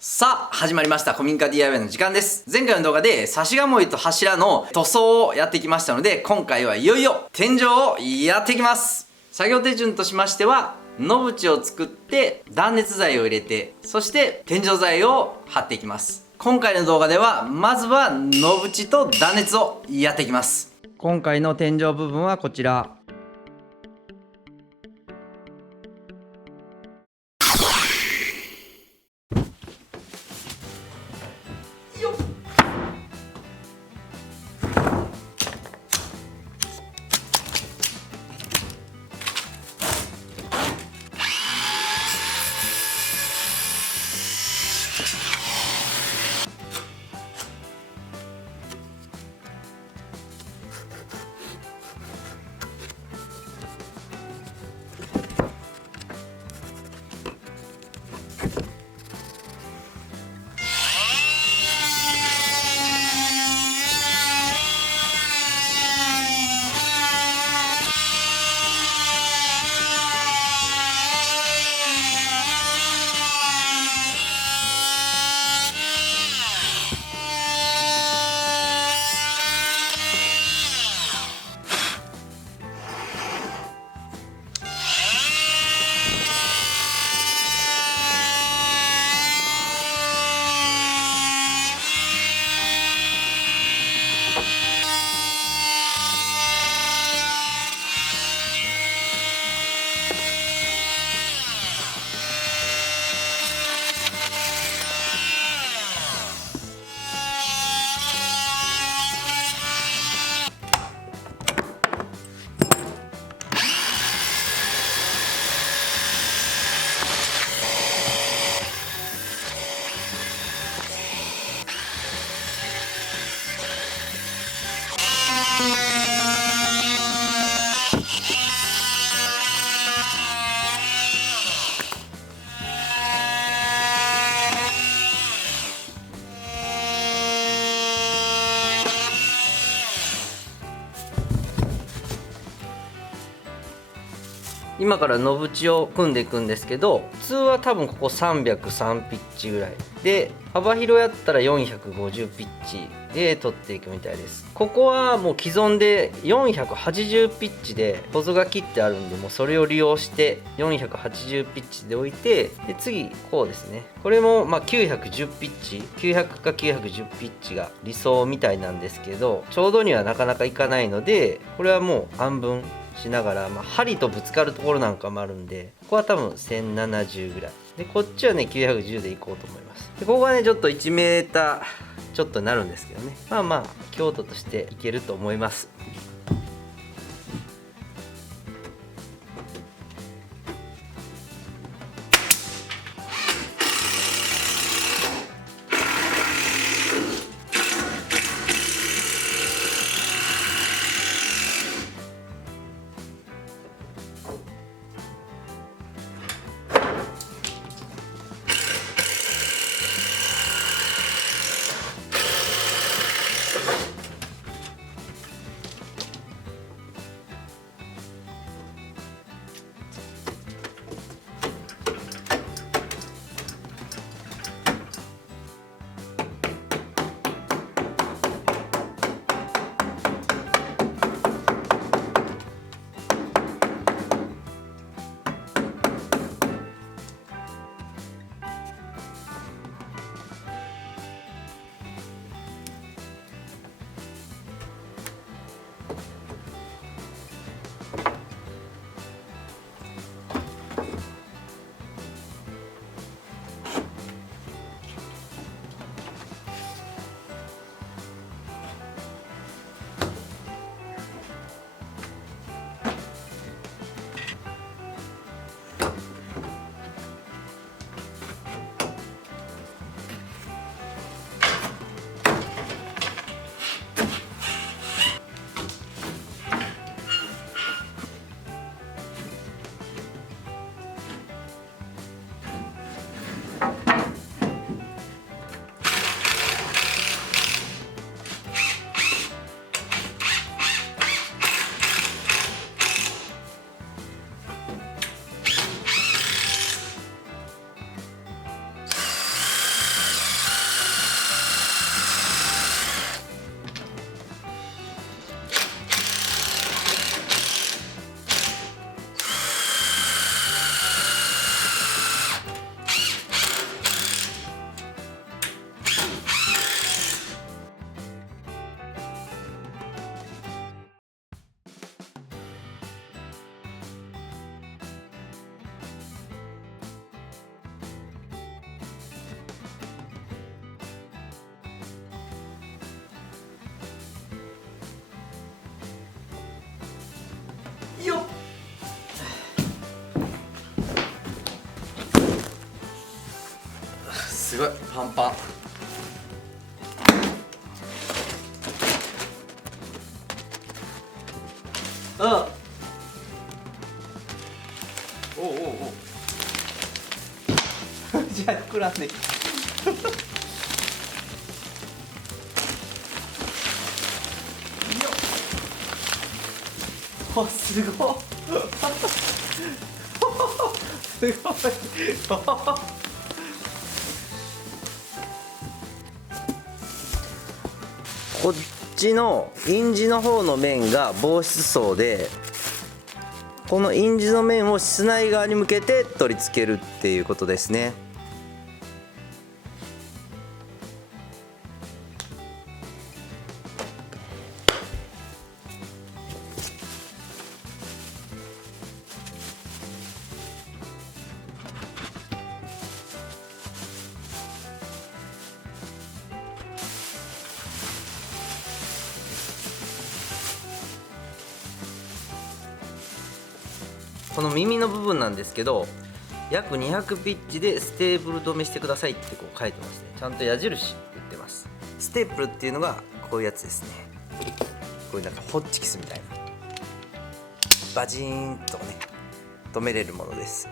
さあ始まりました古民家 DIY の時間です。前回の動画で差し鴨居と柱の塗装をやってきましたので、今回はいよいよ天井をやっていきます。作業手順としましては、野縁を作って断熱材を入れて、そして天井材を貼っていきます。今回の動画ではまずは野縁と断熱をやっていきます。今回の天井部分はこちら。今から野縁を組んでいくんですけど、普通は多分ここ303ピッチぐらいで、幅広やったら450ピッチで取っていくみたいです。ここはもう既存で480ピッチで細が切ってあるんで、もうそれを利用して480ピッチで置いて、で次こうですね、これも910ピッチ、900か910ピッチが理想みたいなんですけど、ちょうどにはなかなかいかないので、これはもう半分しながら、針とぶつかるところなんかもあるんで、ここは多分1070ぐらいで、こっちはね910でいこうと思います。でここがねちょっと1メーターちょっとなるんですけどね、強度としていけると思います。すごいパンパン。あ、おうおうおうじゃあ膨らんでいくお、すごいすごいこっちの印字の方の面が防湿層で、この印字の面を室内側に向けて取り付けるっていうことですね。この耳の部分なんですけど、約200ピッチでステープル止めしてくださいってこう書いてますね。ちゃんと矢印言ってます。ステープルっていうのがこういうやつですね。こういうなんかホッチキスみたいなバジーンとね止めれるものです。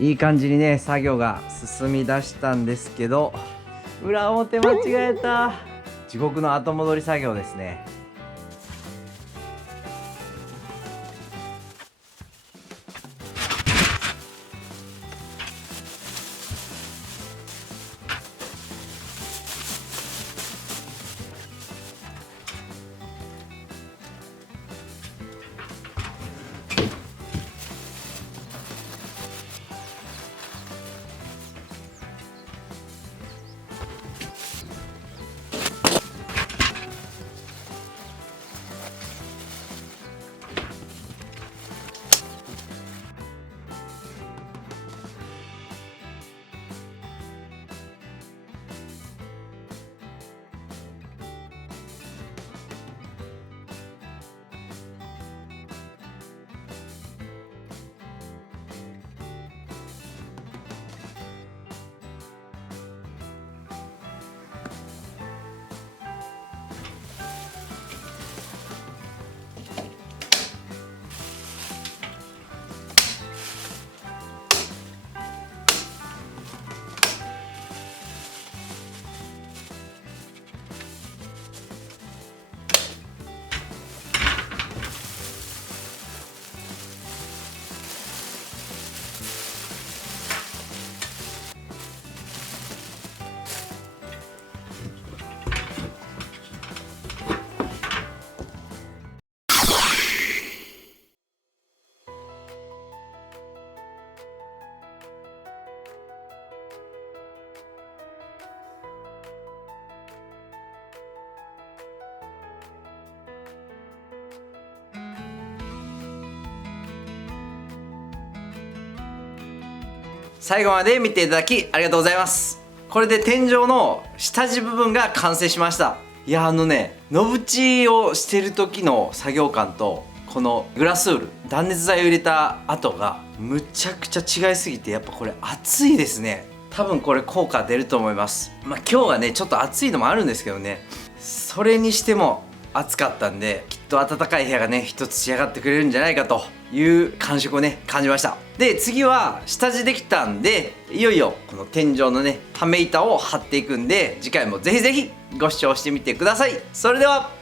いい感じにね作業が進み出したんですけど、裏表間違えた。地獄の後戻り作業ですね。最後まで見ていただきありがとうございます。これで天井の下地部分が完成しました。いやノブチをしてる時の作業感とこのグラスウール断熱材を入れた後がむちゃくちゃ違いすぎて、やっぱこれ熱いですね。多分これ効果出ると思います。今日はねちょっと暑いのもあるんですけどね、それにしても暑かったんで、きっと暖かい部屋がね一つ仕上がってくれるんじゃないかという感触をね感じました。で次は下地できたんで、いよいよこの天井のねため板を張っていくんで、次回もぜひぜひご視聴してみてください。それでは。